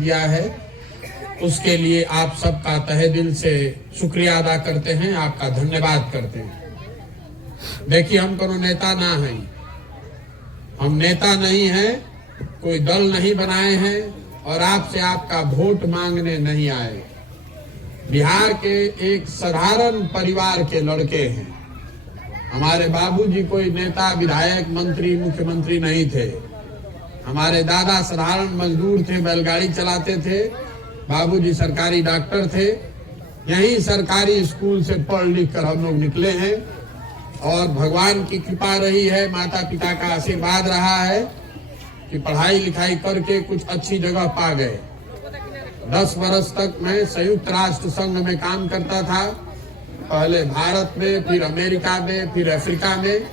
दिया है, उसके लिए आप सबका तहे दिल से शुक्रिया अदा करते हैं, आपका धन्यवाद करते हैं। देखिए, हम कोनो नेता ना हैं, हम नेता नहीं हैं, कोई दल नहीं बनाए हैं और आपसे आपका वोट मांगने नहीं आए। बिहार के एक साधारण परिवार के लड़के हैं। हमारे बाबूजी कोई नेता, विधायक, मंत्री, मुख्यमंत्री नहीं थे। हमारे दादा साधारण मजदूर थे, बैलगाड़ी चलाते थे। बाबूजी सरकारी डॉक्टर थे। यही सरकारी स्कूल से पढ़ लिख कर हम लोग निकले हैं और भगवान की कृपा रही है, माता पिता का आशीर्वाद रहा है कि पढ़ाई लिखाई करके कुछ अच्छी जगह पा गए। 10 वर्ष तक मैं संयुक्त राष्ट्र संघ में काम करता था, पहले भारत में, फिर अमेरिका में, फिर अफ्रीका में,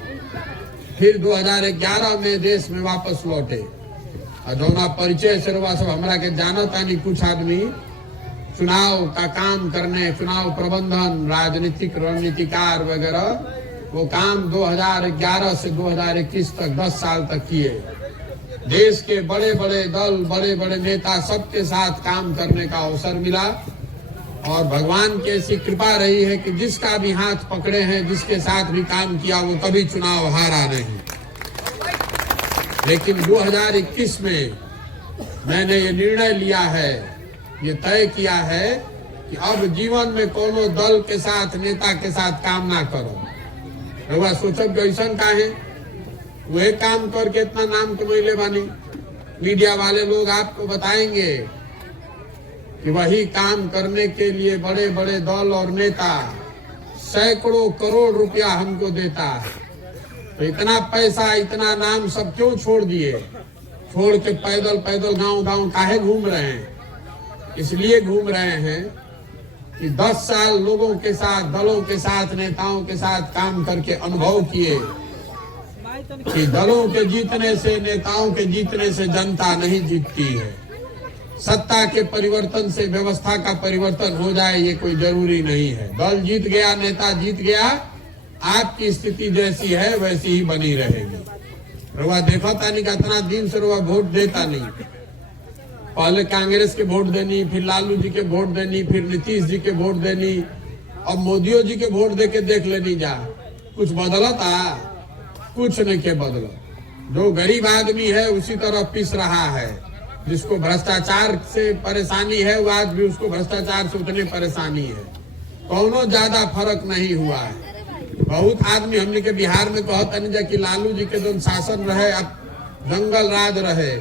फिर 2011 में देश में वापस लौटे। और जौना परिचय से सब हमरा के जानता नहीं, कुछ आदमी चुनाव का काम करने, चुनाव प्रबंधन, राजनीतिक रणनीतिकार वगैरह, वो काम 2011 से 2021 तक 10 साल तक किए। देश के बड़े बड़े दल, बड़े बड़े नेता, सबके साथ काम करने का अवसर मिला और भगवान की ऐसी कृपा रही है कि जिसका भी हाथ पकड़े हैं, जिसके साथ भी काम किया, वो कभी चुनाव हारा नहीं। लेकिन 2021 में मैंने ये निर्णय लिया है, ये तय किया है कि अब जीवन में कोनो दल के साथ, नेता के साथ काम ना करो। रउआ सोचब कि ऐसा का है, वही काम करके इतना नाम कमैले बानी। मीडिया वाले लोग आपको बताएंगे कि वही काम करने के लिए बड़े बड़े दल और नेता सैकड़ों करोड़ रुपया हमको देता है। तो इतना पैसा, इतना नाम सब क्यों छोड़ दिए? छोड़ के पैदल पैदल गांव गांव काहे घूम रहे हैं? इसलिए घूम रहे हैं कि 10 साल लोगों के साथ, दलों के साथ, नेताओं के साथ काम करके अनुभव किए कि दलों के जीतने से, नेताओं के जीतने से जनता नहीं जीतती है। सत्ता के परिवर्तन से व्यवस्था का परिवर्तन हो जाए, ये कोई जरूरी नहीं है। दल जीत गया, नेता जीत गया, आपकी स्थिति जैसी है वैसी ही बनी रहेगी। रुआ देखा नहीं कि इतना दिन से रुआ वोट देता नहीं। पहले कांग्रेस के वोट देनी, फिर लालू जी के वोट देनी, फिर नीतीश जी के वोट देनी, अब मोदियो जी के वोट दे के देख लेनी जा। कुछ बदला था? कुछ नहीं के बदला। जो गरीब आदमी है उसी तरह पिस रहा है। जिसको भ्रष्टाचार से परेशानी है, वो आज भी उसको भ्रष्टाचार से उतनी परेशानी है। कोनो ज्यादा फर्क नहीं हुआ है। बहुत आदमी हमने के बिहार में कहता नहीं जा कि लालू जी के जो शासन रहे, अब जंगल राज रहे,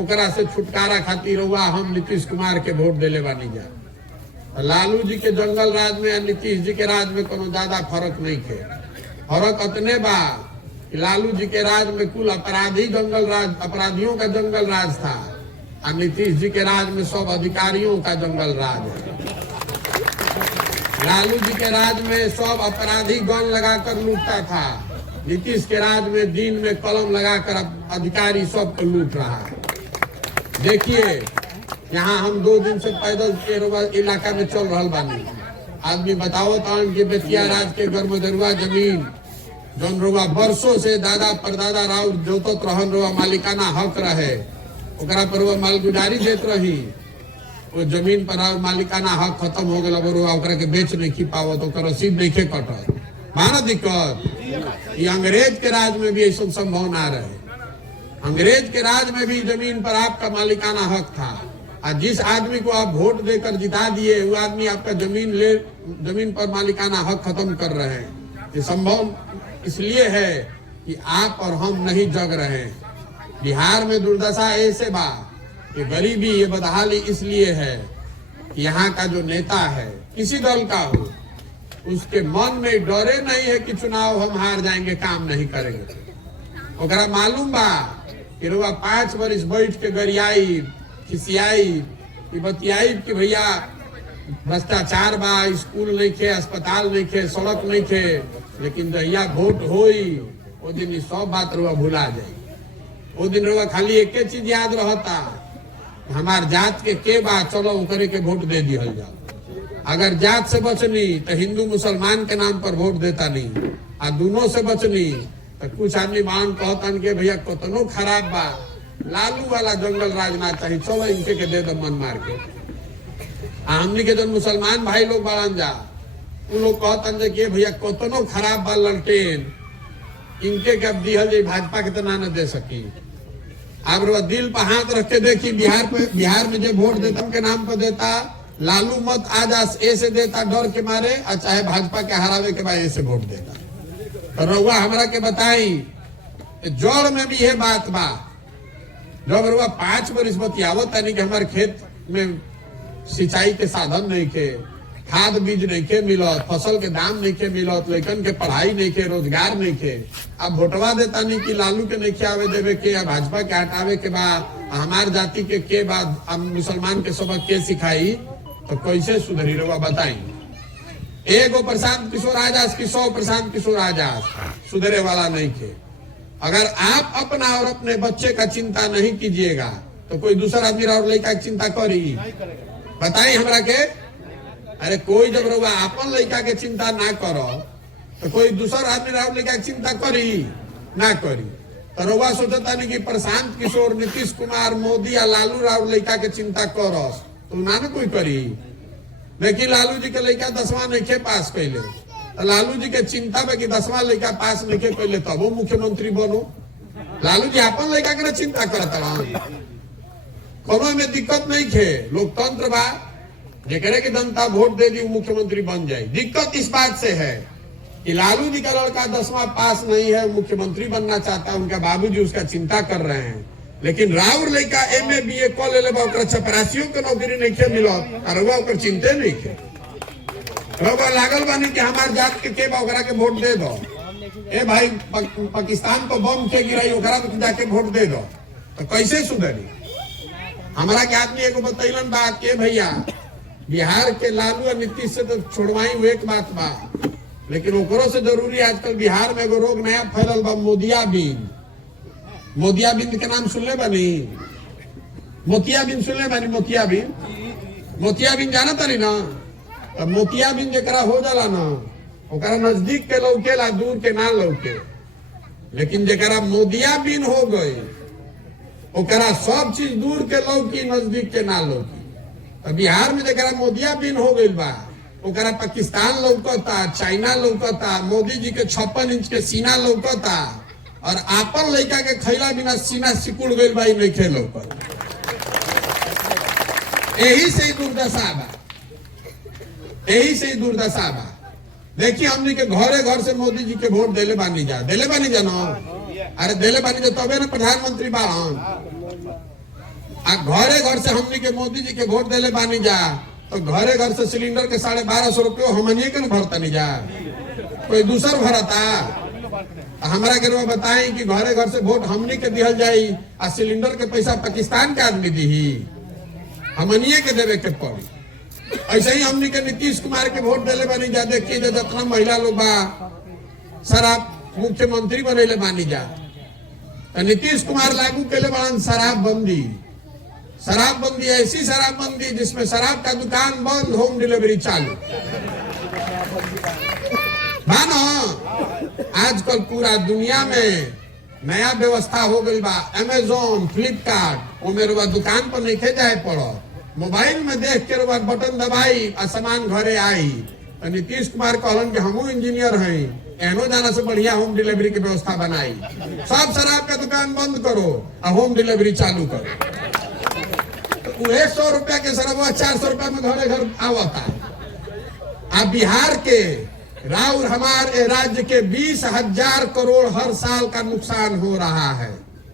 ओकरा से छुटकारा खातिर हुआ हम नीतीश कुमार के वोट देले बानी जा। लालू जी के जंगल राज में और नीतीश जी के राज में कोनो ज्यादा फर्क नहीं है। फर्क अतने बा कि लालू जी के राज में कुल अपराधी जंगल राज, अपराधियों का जंगल राज था और नीतीश जी के राज में सब अधिकारियों का जंगल राज है। लालू जी के राज में सब अपराधी गन लगाकर लूटता था, नीतीश के राज में दिन में कलम लगाकर अधिकारी सबको लूट रहा है। देखिए, यहाँ हम 2 दिन से पैदल के इलाका में चल रहा बानी। आदमी बताओ तो कि बेतिया राज के गर्मदरुआ जमीन जौन रुआ बरसों से दादा परदादा राव जोतत रहन, रुआ मालिकाना हक रहे, ओकरा पर वो मालगुजारी देत रही। वो जमीन पर मालिकाना हक खत्म हो गया, रुआ ओकरा के बेच नहीं की पावत, ओकर रसीद नहीं के कटत। माना दिक्कत। ये अंग्रेज के राज में भी ऐसा संभव ना रहे। अंग्रेज के राज में भी जमीन पर आपका मालिकाना हक था और जिस आदमी को आप वोट देकर जिता दिए, वो आदमी आपका जमीन पर मालिकाना हक खत्म कर रहे हैं। ये संभव इसलिए है कि आप और हम नहीं जग रहे हैं। बिहार में दुर्दशा ऐसे बा, ये गरीबी, ये बदहाली इसलिए है कि यहाँ का जो नेता है, किसी दल का हो, उसके मन में डरे नहीं है कि चुनाव हम हार जाएंगे, काम नहीं करेंगे। ओकरा मालूम बा कि रुआ 5 वर्ष बैठ के गरियाई, खिसियाई, बतियाई कि भैया भ्रष्टाचार बा, स्कूल नहीं खे, अस्पताल नहीं खे, सड़क नहीं खे, लेकिन जहिया वोट होई वो दिन सब बात रुआ भुला जाये। वो दिन रुआ खाली एक चीज याद रहता, हमार जात के बा, चलो ओकरे के वोट दे दिया जाओ। अगर जात से बचनी तो हिंदू मुसलमान के नाम पर वोट देता नहीं, और दोनों से बचनी तो कुछ आदमी मान कहतन के भैया कतनो खराब बा, लालू वाला जंगल राज ना चाहिए, चलो इनके के दे दो मन मार के। हमने के जो मुसलमान भाई लोग बाड़न जा, उन लोग कहते कि भैया कतनो खराब बा ललटेन, इनके कब दिहल जे भाजपा के तना न दे सकी। अब दिल पर हाथ रख के देखी, बिहार में जो वोट देता उनके नाम पर देता, लालू मत आज ऐसे देता डर के मारे, और चाहे भाजपा के हरावे के बाद ऐसे वोट देता। तो रउआ हमरा के बताई, जड़ में भी यह बात बा। जब रउआ 5 वर्ष बतियावत तानी कि हमारे खेत में सिंचाई के साधन नहीं के, खाद बीज नहीं के मिलत, फसल के दाम नहीं के मिलत, लड़कन के पढ़ाई नहीं के, रोजगार नहीं के। अब वोटवा देता नहीं कि लालू के नहीं के आवे देवे के, या भाजपा के हटावे के बाद हमार जाति के बाद अब मुसलमान के सबक के सिखाई, तो कैसे सुधरी रउआ बताई। एगो प्रशांत किशोर आजाद की 100 प्रशांत किशोर आजाद सुधरे वाला नहीं के। अगर आप अपना और अपने बच्चे का चिंता नहीं कीजिएगा तो कोई दूसरा आदमी और लड़का की चिंता करी, बताई हमरा के। अरे कोई जब रउआ अपन लड़का के चिंता ना करो तो कोई दूसरा आदमी राव लड़का की चिंता करी ना करी। तो रउआ सोचता नहीं कि प्रशांत किशोर, नीतीश कुमार, मोदी या लालू राव लड़का के चिंता करो तो ना कोई करी। देखिए लालू जी के लड़का 10वां नहीं के पास कैले, तो लालू जी के चिंता में कि 10वां लड़का पास नहीं के कैले तब वो मुख्यमंत्री बनो। लालू जी अपन लड़का के चिंता करता, कोनो में दिक्कत नहीं थे। लोकतंत्र बा, जेकरे की जनता वोट दे दी मुख्यमंत्री बन जाए। दिक्कत इस बात से है कि लालू जी का लड़का 10वां पास नहीं है, मुख्यमंत्री बनना चाहता है, उनका बाबूजी उसका चिंता कर रहे हैं। लेकिन राउर लड़का MA BA कॉल ले चपरासियों के नौकरी नहीं खे मिलो, और चिंते नहीं खे। लागल बानी कि हमार जात के बा ओकरा के वोट दे दो। ए भाई पाकिस्तान को बम के गिराई, ओकरा को जाके वोट दे दो, तो कैसे सुधरी। हमारा के आदमी एगो बतैलन बात के भैया बिहार के लालू और नीतीश से तो छोड़वाई हुए एक बात बा, लेकिन ओकरो से जरूरी आजकल बिहार में एगो रोग नया फैलल बा, मोतियाबिंद। मोतियाबिंद के नाम सुनले बानी? मोतियाबिंद सुनले बानी? मोतियाबिंद जाना तानी ना? तब मोतियाबिंद जरा हो जाला ना, ओकरा नजदीक के लौकेला, दूर के ना लौके। लेकिन जरा मोतियाबिंद हो गई, ओकरा सब चीज दूर के लौकी, नजदीक के ना लौकी। तो बिहार में जरा मोतियाबिंद हो गई बा, ओकरा पाकिस्तान लौकता, चाइना लौकता, मोदी जी के 56 इंच के सीना लौकता, और आपन लड़का के खैला बिना सीना सिकुड़ गई बा, नहीं खेलो पर। यही से दुर्दशा बा, यही से दुर्दशा बा। देखिए हमने के घरे घर से मोदी जी के वोट देले बानी जा ना। अरे देले बानी जा तबे ना प्रधानमंत्री बाहन। आ घरे घर से हमने के मोदी जी के वोट देले बानी जा, तो घरे घर से सिलेंडर के 1250 रुपये हमनिए के भरता नहीं जा, कोई दूसर भरता। हमरा के बताएं कि घरे घर से वोट हमनी के दिहल जाई, आ सिलेंडर के पैसा पाकिस्तान के आदमी दी, हमनिए के देवे के पड़ी। ऐसे ही हमनी के नीतीश कुमार के वोट देले बानी जा। देखिए जितना महिला लोग बा शराब मुख्यमंत्री बनेले बानी जा, तो नीतीश कुमार लागू केले बान शराबबंदी। शराबबंदी ऐसी शराबबंदी जिसमें शराब का दुकान बंद, होम डिलीवरी चालू। मानो आजकल पूरा दुनिया में नया व्यवस्था हो गई बा। अमेजोन, फ्लिपकार्ट, वो मेरे दुकान पर नहीं जाए पड़ो, मोबाइल में देख के बटन दबाई और सामान घरे आई। तो नीतीश कुमार कहलन कि हमू इंजीनियर हैं, एनो जाना से बढ़िया होम डिलीवरी की व्यवस्था बनाई। सब शराब का दुकान बंद करो और होम डिलीवरी चालू करो। तो 100 रुपया के शराब 400 रुपया में घरे घर आवता। अब बिहार के राउर हमारे राज्य के 20,000 करोड़ हर साल का नुकसान हो रहा है।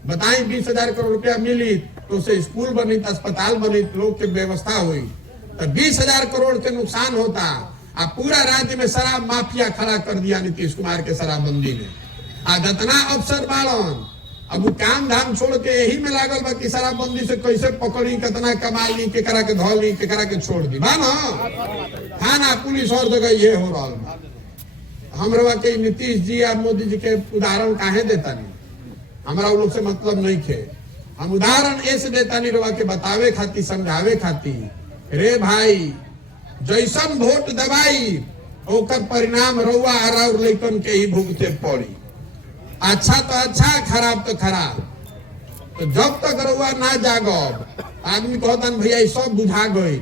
बताएं 20,000 करोड़ रुपया मिली तो उसे स्कूल बनी, अस्पताल बनी, लोग की व्यवस्था हुई, तो 20,000 करोड़ के नुकसान होता। अब पूरा राज्य में शराब माफिया खड़ा कर दिया नीतीश कुमार के शराबबंदी ने। आज इतना अफसर बाड़न, अब वो काम धाम छोड़ के यही में लागल बा कि शराबबंदी से कैसे पकड़ी, कितना कमा ली, केकरा के धो ली, केकरा के छोड़ दी बा ना। थाना पुलिस और जगह ये हो रहा बा। हमरा के नीतीश जी या मोदी जी के उदाहरण काहे देता नहीं, हमारा उन लोग से मतलब नहीं थे। हम उदाहरण ऐसे देता नहीं रवा के बतावे खाती, समझावे खाती। रे भाई जैसन वोट दबाई ओकर परिणाम रउआ और लइकन के ही भुगते पड़ी। अच्छा तो अच्छा, खराब तो खराब। तो जब तक रउआ ना जागब, आदमी कहता भैया ये सब बुझा गई।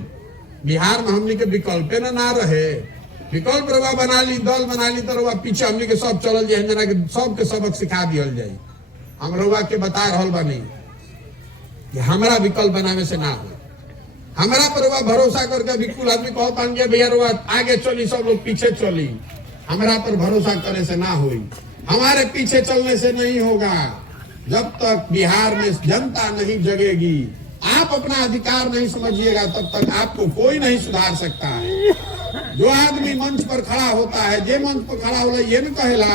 बिहार में हमनी के विकल्प ना रहे, विकल्प रउआ बना ली, दल बना ली, तो रउआ पीछे हमनी के सब चलल जाए, जना के सबके सबक सिखा दियल जाए। हम रउआ के बता रहल बानी कि हमारा विकल्प बनावे से ना हो, हमारा पर रउआ भरोसा करके बिल्कुल आदमी कहता है भैया रउआ आगे चली, सब लोग पीछे चली। हमारा पर भरोसा करे से ना हुई, हमारे पीछे चलने से नहीं होगा। जब तक बिहार में जनता नहीं जगेगी, आप अपना अधिकार नहीं समझिएगा, तब तक आपको कोई नहीं सुधार सकता है। जो आदमी मंच पर खड़ा होता है, जे मंच पर खड़ा होला, ये न कहेला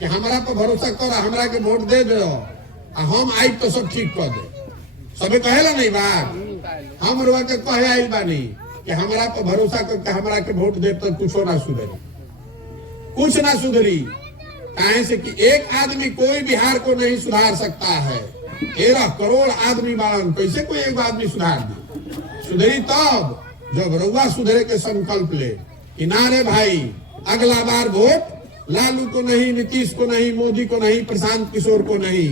कि हमारा पर भरोसा कर, हमरा के वोट दे दो, हम आई तो सब ठीक कर दे। सबे कहेला नहीं बात, हम रुआ के कहे आई बानी कि हमारा पर भरोसा करके हमरा के वोट दे तो कुछ ना सुधरी, कुछ ना सुधरी। काहे से कि एक आदमी कोई बिहार को नहीं सुधार सकता है। 13 करोड़ आदमी बालन, कैसे कोई एक आदमी सुधार दे? सुधरी तब जब रउआ सुधरे के संकल्प ले कि ना रे भाई, अगला बार वोट लालू को नहीं, नीतीश को नहीं, मोदी को नहीं, प्रशांत किशोर को नहीं,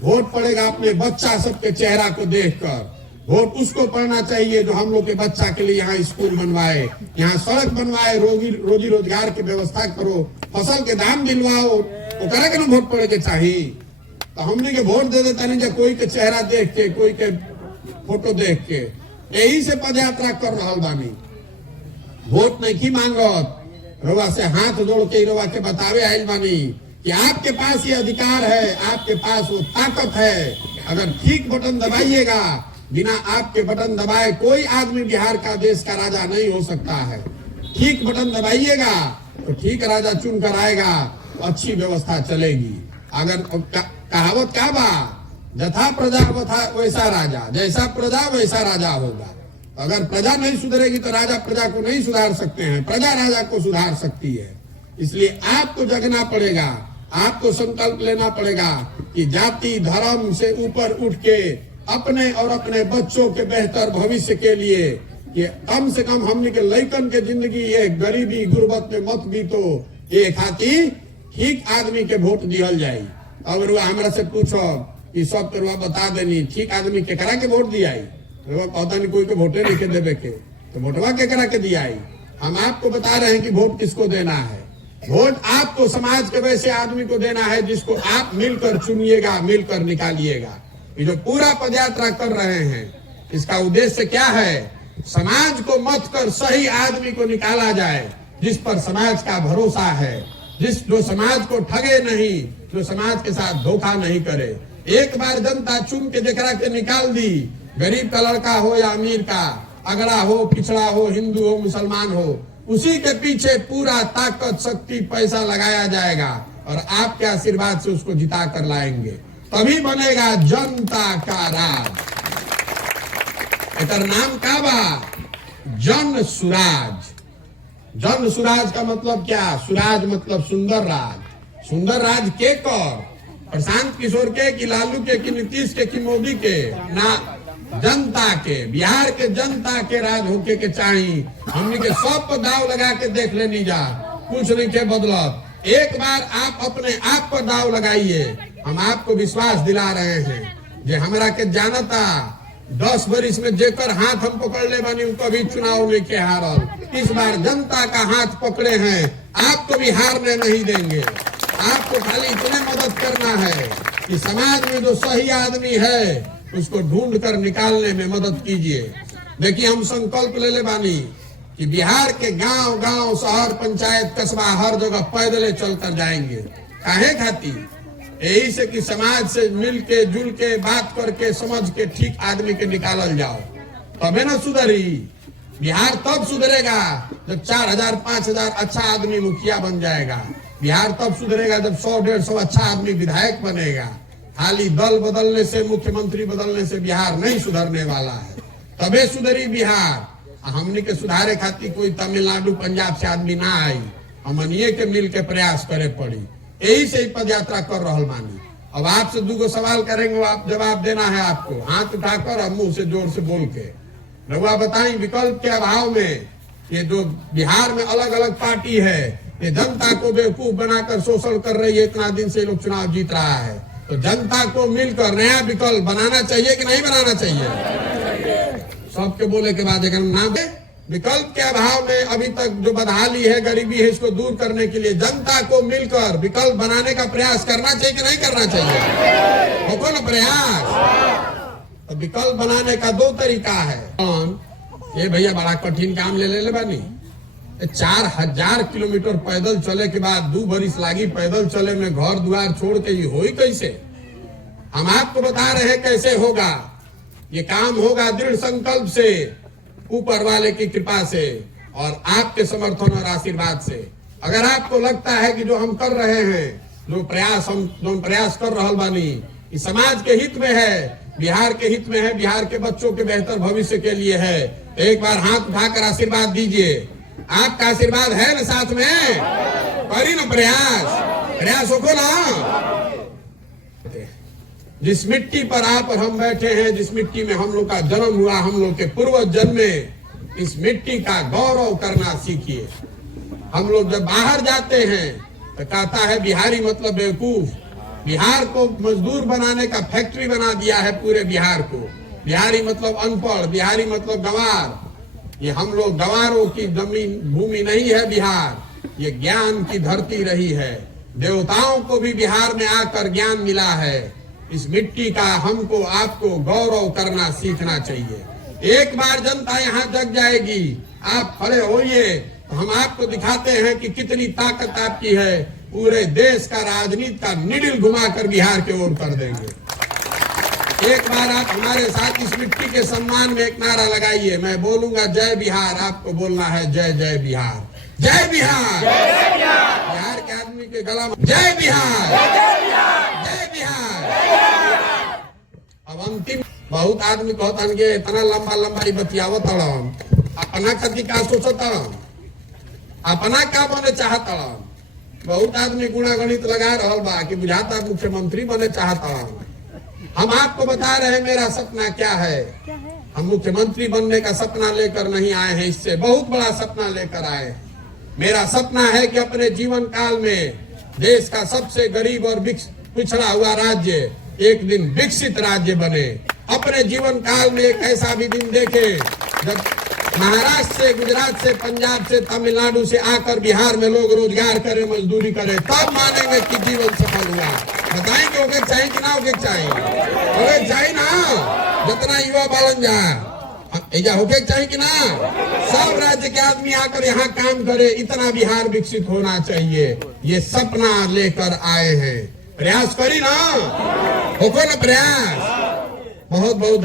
वोट पड़ेगा अपने बच्चा सबके चेहरा को देखकर। वोट उसको पड़ना चाहिए जो हम लोग के बच्चा के लिए यहाँ स्कूल बनवाए, यहाँ सड़क बनवाए, रोजी रोजगार की व्यवस्था करो, फसल के दाम दिलवाओ, वो करे के ना वोट पड़े के चाहिए। तो हमने के वोट दे देता नहीं, कोई के चेहरा देख के, कोई के फोटो देख के। यही से पद यात्रा कर रहा बानी, वोट नहीं की मांगत, रउआ से हाथ जोड़ के रउआ के बतावे आयल बानी कि आपके पास ये अधिकार है, आपके पास वो ताकत है। अगर ठीक बटन दबाइएगा, बिना आपके बटन दबाए कोई आदमी बिहार का, देश का राजा नहीं हो सकता है। ठीक बटन दबाइएगा तो ठीक राजा चुन कर आएगा, अच्छी व्यवस्था चलेगी। अगर कहावत क्या बा, जथा प्रजा वैसा राजा, जैसा प्रजा वैसा राजा होगा। अगर प्रजा नहीं सुधरेगी तो राजा प्रजा को नहीं सुधार सकते हैं, प्रजा राजा को सुधार सकती है। इसलिए आपको जगना पड़ेगा, आपको संकल्प लेना पड़ेगा कि जाति धर्म से ऊपर उठ के अपने और अपने बच्चों के बेहतर भविष्य के लिए कि कम से कम हमने के लइकन के जिंदगी ये गरीबी गुर्बत में मत बीतो, ये खातिर ठीक आदमी के वोट दियल जाये। अगर वो हमरा से पूछो कि सब तो बता देनी ठीक आदमी के करा के वोट दिया, कहता नहीं कोई के वोटे नहीं के देवे के, तो वोटवा के करा के दिया। हम आपको बता रहे हैं कि वोट किसको देना है। वोट आपको समाज के वैसे आदमी को देना है जिसको आप मिलकर चुनिएगा, मिलकर निकालिएगा। ये जो पूरा पदयात्रा कर रहे हैं, इसका उद्देश्य क्या है? समाज को मत कर सही आदमी को निकाला जाए, जिस पर समाज का भरोसा है, जो समाज को ठगे नहीं, जो समाज के साथ धोखा नहीं करे। एक बार जनता चुन के देखा के निकाल दी, गरीब का लड़का हो या अमीर का, अगड़ा हो पिछड़ा हो, हिंदू हो मुसलमान हो, उसी के पीछे पूरा ताकत शक्ति पैसा लगाया जाएगा और आपके आशीर्वाद से उसको जिता कर लाएंगे, तभी बनेगा जनता का राज। एकर नाम का बा जन सुराज। जन सुराज का मतलब क्या? सुराज मतलब सुंदर राज। सुंदर राज के कर? प्रशांत किशोर के कि लालू के कि नीतीश के कि मोदी के? ना, जनता के, बिहार के जनता के राज होके के चाहिए। हमने के सब पर दाव लगा के देख लेनी जा, कुछ नहीं के बदलत। एक बार आप अपने आप पर दाव लगाइए। हम आपको विश्वास दिला रहे हैं जे हमरा के जानता 10 बरिस में जेकर हाथ हम पकड़ ले बानी कभी चुनाव में के हारल। इस बार जनता का हाथ पकड़े हैं, आपको भी हारने नहीं देंगे। आपको खाली इतने मदद करना है कि समाज में जो सही आदमी है उसको ढूंढ कर निकालने में मदद कीजिए। देखिए, हम संकल्प ले बानी कि बिहार के गांव गांव, शहर, पंचायत, कस्बा, हर जगह पैदल चलकर जाएंगे। काहे खातिर? यही से कि समाज से मिल के जुल के बात करके समझ के ठीक आदमी के निकालल जाओ, तबे ना सुधरी। बिहार तब सुधरेगा जब 4000 5000 अच्छा आदमी मुखिया बन जाएगा। बिहार तब सुधरेगा जब 100-150 अच्छा आदमी विधायक बनेगा। खाली दल बदलने से, मुख्यमंत्री बदलने से बिहार नहीं सुधरने वाला है। तबे सुधरी बिहार। हमने के सुधारे खातिर कोई तमिलनाडु पंजाब से आदमी ना आई, हमनिए के मिल के प्रयास करे पड़ी। यही से ही पद यात्रा कर रहा मानी। अब आपसे 2 सवाल करेंगे, आप जवाब देना है। आपको हाथ उठाकर और मुंह से जोर से बोल के रघुआ बताई, विकल्प के अभाव में ये जो बिहार में अलग अलग पार्टी है, ये जनता को बेवकूफ बनाकर शोषण कर रही है। इतना दिन से लोग चुनाव जीत रहा है, तो जनता को मिलकर नया विकल्प बनाना चाहिए कि नहीं बनाना चाहिए? सबके बोले के बाद अगर नाम विकल्प के अभाव में अभी तक जो बदहाली है, गरीबी है, इसको दूर करने के लिए जनता को मिलकर विकल्प बनाने का प्रयास करना चाहिए कि नहीं करना चाहिए? होगा ना प्रयास? तो विकल्प बनाने का दो तरीका है। ये भैया बड़ा कठिन काम ले बानी, 4000 किलोमीटर पैदल चले के बाद 2 बरिस लागी पैदल चले में, घर द्वार छोड़ के ये होई कैसे? हम आपको बता रहे हैं कैसे होगा। ये काम होगा दृढ़ संकल्प से, ऊपर वाले की कृपा से और आपके समर्थन और आशीर्वाद से। अगर आपको लगता है कि जो हम कर रहे हैं, जो प्रयास कर रहा बानी, इस समाज के हित में है, बिहार के हित में है, बिहार के बच्चों के बेहतर भविष्य के लिए है, तो एक बार हाथ उठाकर आशीर्वाद दीजिए। आपका आशीर्वाद है ना साथ में? करी ना प्रयास हो ना। जिस मिट्टी पर आप और हम बैठे हैं, जिस मिट्टी में हम लोग का जन्म हुआ, हम लोग के पूर्वज जन्मे, इस मिट्टी का गौरव करना सीखिए। हम लोग जब बाहर जाते हैं तो कहता है बिहारी मतलब बेवकूफ। बिहार को मजदूर बनाने का फैक्ट्री बना दिया है पूरे बिहार को। बिहारी मतलब अनपढ़, बिहारी मतलब गंवार। ये हम लोग गंवारों की जमीन भूमि नहीं है बिहार, ये ज्ञान की धरती रही है। देवताओं को भी बिहार में आकर ज्ञान मिला है। इस मिट्टी का हमको आपको गौरव करना सीखना चाहिए। एक बार जनता यहाँ जग जाएगी, आप खड़े होइए तो हम आपको दिखाते हैं कि कितनी ताकत आपकी है। पूरे देश का राजनीति का निडिल घुमाकर बिहार के ओर कर देंगे। एक बार आप हमारे साथ इस मिट्टी के सम्मान में एक नारा लगाइए। मैं बोलूंगा जय बिहार, आपको बोलना है जय जय बिहार। जय बिहार, बिहार के आदमी के गला में जय बिहार, जय बिहार। अब अंतिम बहुत आदमी कहतन के इतना लंबा लंबा बतियावत तड़न, अपना कति का सोचत तड़न, अपना का बने चाहत तड़न। बहुत आदमी गुणागणित लगा रहा बा कि बुझाता मुख्यमंत्री बने चाहत तड़न। हम आपको बता रहे हैं मेरा सपना क्या है। हम मुख्यमंत्री बनने का सपना लेकर नहीं आए हैं, इससे बहुत बड़ा सपना लेकर आए हैं। मेरा सपना है कि अपने जीवन काल में देश का सबसे गरीब और पिछड़ा हुआ राज्य एक दिन विकसित राज्य बने। अपने जीवन काल में एक ऐसा भी दिन देखे जब महाराष्ट्र से, गुजरात से, पंजाब से, तमिलनाडु से आकर बिहार में लोग रोजगार करे, मजदूरी करे, तब मानेंगे कि जीवन सफल हुआ। बताएंगे होके चाहिए कि ना होके चाहिए? होके चाहिए ना। जितना युवा बालन जा होके चाहिए कि ना? सब राज्य के आदमी आकर यहाँ काम करे, इतना बिहार विकसित होना चाहिए। ये सपना लेकर आए हैं। प्रयास करी ना, होको ना प्रयास। बहुत बहुत